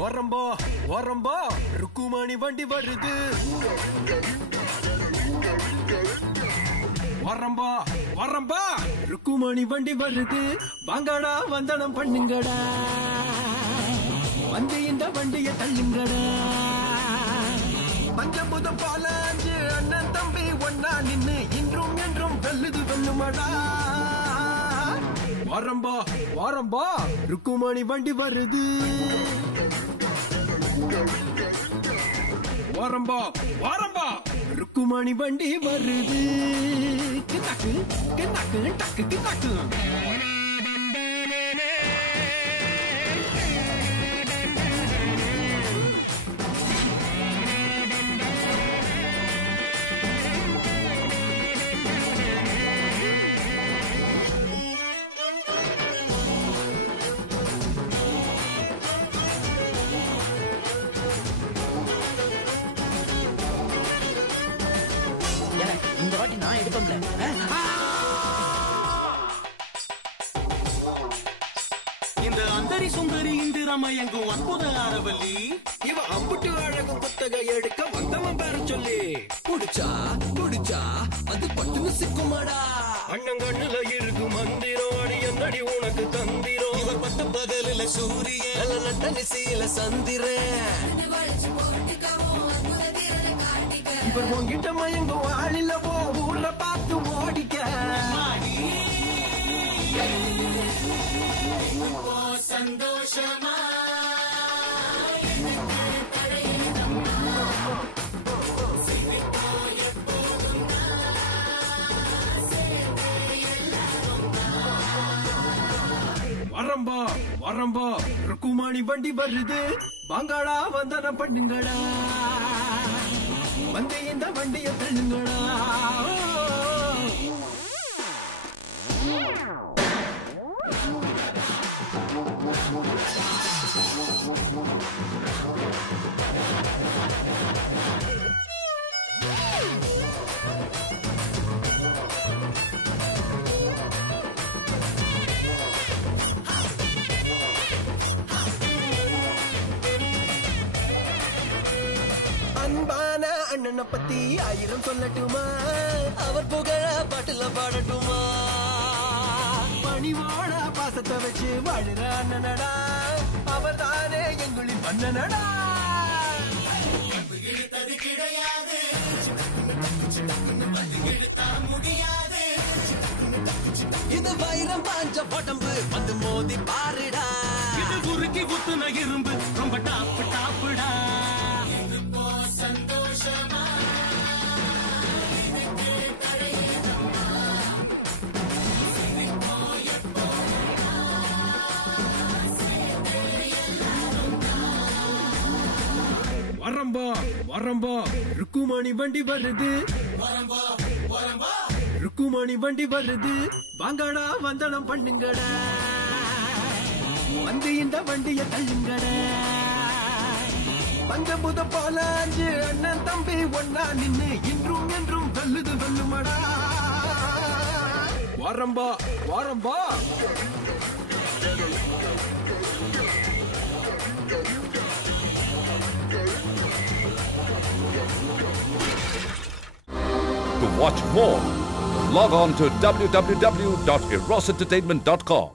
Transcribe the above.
வரம்பா வரம்பா ருக்குமணி வண்டி வருது. வரம்பா வரம்பா ருக்குமணி வண்டி வருது. வாங்கடா வந்தனம் பண்ணுங்கடா, வந்து இந்த வண்டியை தள்ளுங்கடா. பஞ்சபுதம் பாலாஞ்சு அண்ணன் தம்பி ஒன்னா நின்னு இன்றும் என்றும் வெல்லுது வெல்லுமடா. வரம்பா வரம்பா ருக்குமணி வண்டி வருது. வரம்பா வரம்பா ருக்குமணி வண்டி வருது. கிண்ணாக்கு கிண்ணாக்கு டக்கு கிண்ணாக்கு. இந்த வாட்டி நான் எடுப்பம்ல. இந்த அந்தரி சுந்தரி இந்திரமயங்கும் அற்புத அரவல்லி, இவ அம்புட்டு அழகும் புத்தக எடுக்க வந்தவன் பேர சொல்லி. புடிச்சா புடிச்சா அது பட்டுன்னு சிக்குமாடா. அண்ணங்கண்ணுல இருக்கு மந்திரம், அடி என்னடி உனக்கு தந்திரம். இவர் பட்ட பகலில சூரியன், நட்ட நிசையில சந்திரன். இவர் உங்கிட்ட மயங்கும் ஆளில போ ஊர்ல பார்த்து ஓடிக்க. சந்தோஷமா வரம்பா வரம்பா ருக்குமணி வண்டி வருது. வாங்கடா வந்தனம் பண்ணுங்கடா, வந்து இந்த வண்டியை தள்ளுங்கடா. அன்பான அண்ணனை பத்தி 1000 சொல்லட்டுமா, அவர் புகழ பாட்டுல பாடட்டுமா. பணிவோட பாசத்தை வச்சு வாழுற அண்ணனடா, அவர் தானே எங்களின் அண்ணனடா. கிடையாது முடியாது, இது வைரம் பாஞ்ச உடம்பு வந்து மோதி பாருடா. இது குறுக்கி குத்துன இரும்பு ரொம்ப டாப்பு டாப்புடா. சந்தோஷமா வரம்பா வரம்பா ருக்குமணி வண்டி வருது. வரம்பா வரம்பா ருக்குமணி வண்டி வருது. வாங்கடா வந்தனம் பண்ணுங்கடா, வந்து இந்த வண்டியை தள்ளுங்கடா. பஞ்சபுத பாலாஞ்சு அண்ணன் தம்பி ஒன்னா நின்னு இன்றும் என்றும் வெல்லுது வெல்லுமடா. வரம்பா வரம்பா. To watch more, log on to www.erosentertainment.com.